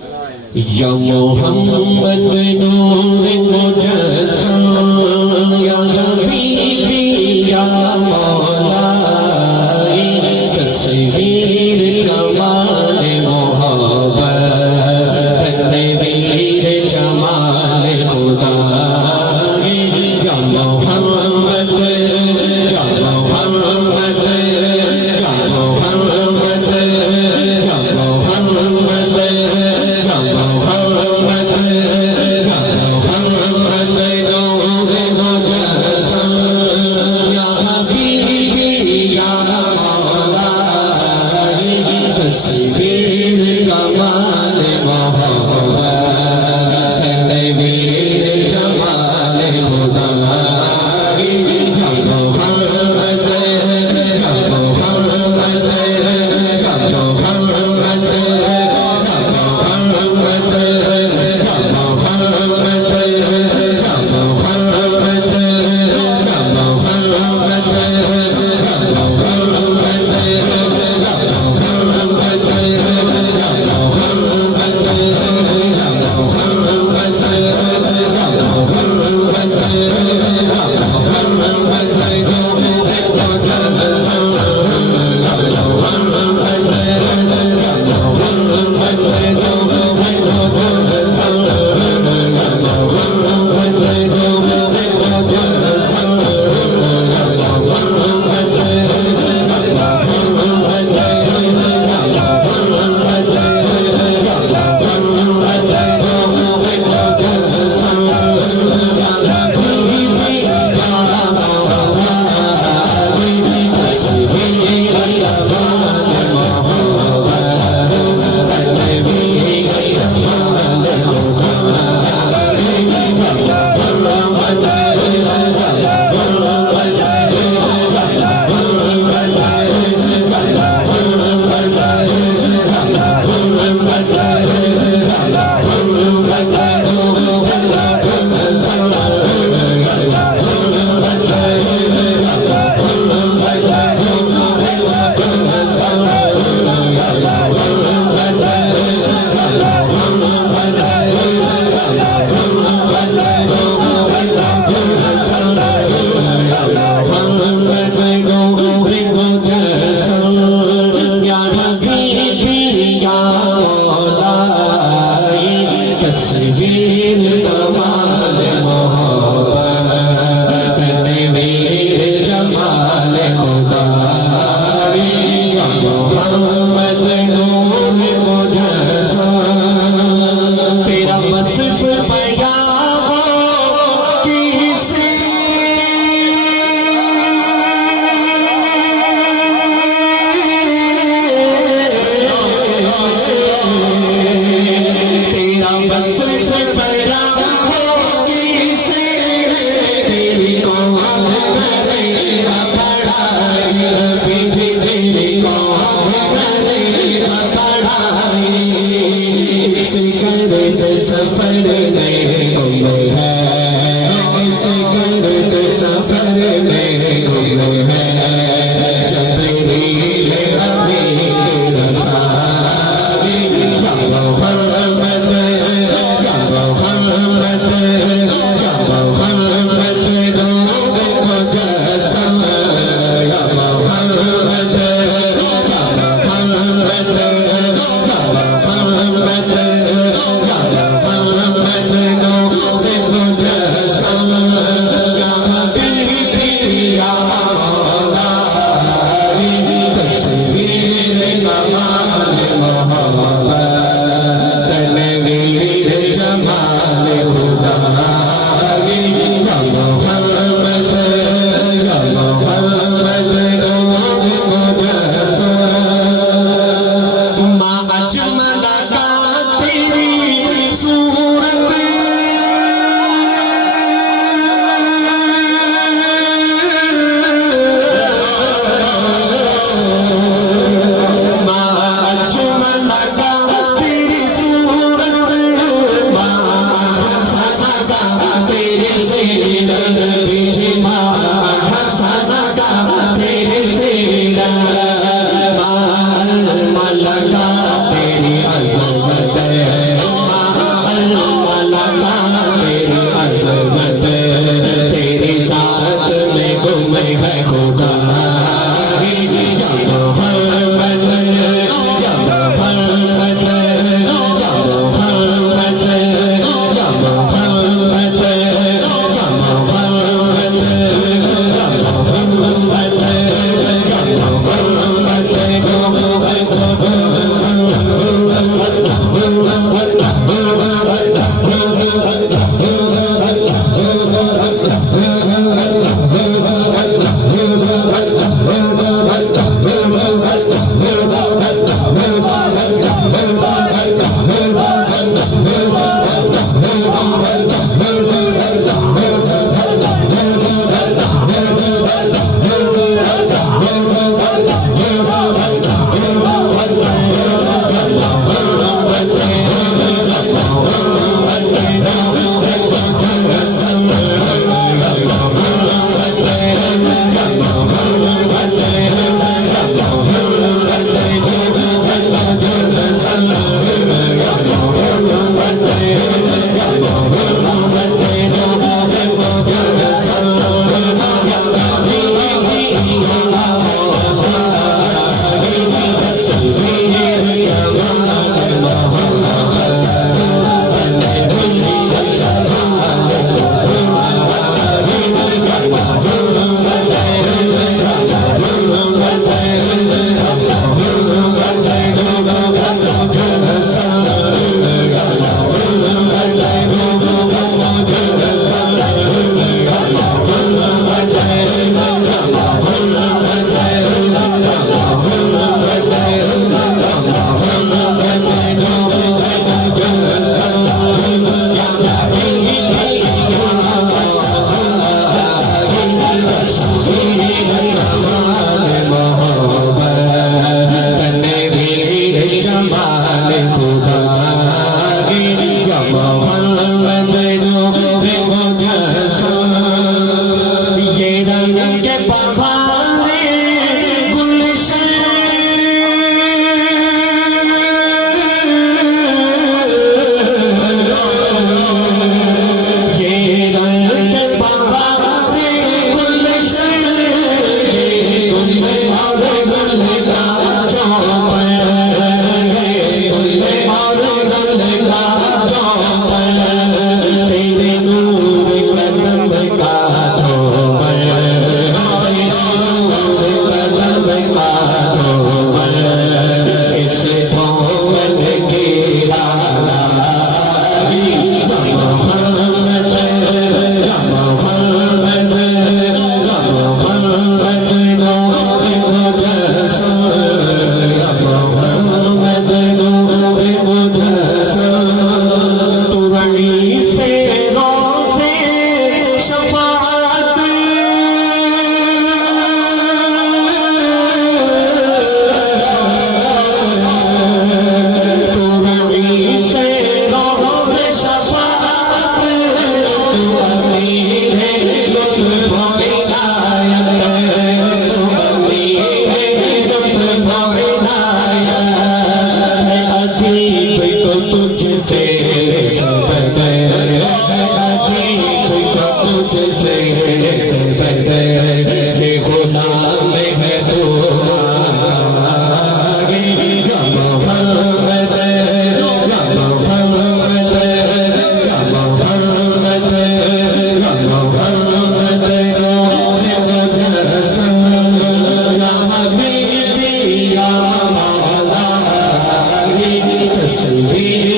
या मोहम्मद नूर मुजस्सम या हबीबी या मौला तस्वीर कमाल मोहब्बत तनवीर जमाल खुदा या मोहम्मद या मोहम्मद या मोहम्मद या मोहम्मद या मोहम्मद या मोहम्मद नूर मुजस्सम या हबीबी या मौला तस्वीर कमाल मोहब्बत तनवीर जमाल खुदा या मोहम्मद या मोहम्मद या मोहम्मद या मोहम्मद या मोहम्मद या मोहम्मद या मोहम्मद या तस्वीर कमाल मोहब्बत तनवीर जमाल खुदा या मोहम्मद नूर मुजस्सम तेरा वस्फ बयां हो किसे वस्फ बयां हो किसे तेरी कौन करेगा पढ़ाई पीछे तेरी कौन करेगा पढ़ाई इस गर्द सफर में गुम है इस गर्द सफर में गुम है जबरील अमीर रसाई या मोहम्मद या मोहम्मद या मोहम्मद नूर मुजस्सम या मोहम्मद या मोहम्मद या मोहम्मद या मोहम्मद नूर तुझसे सफर तुझसे सफर गुलाम है तू तस्वीर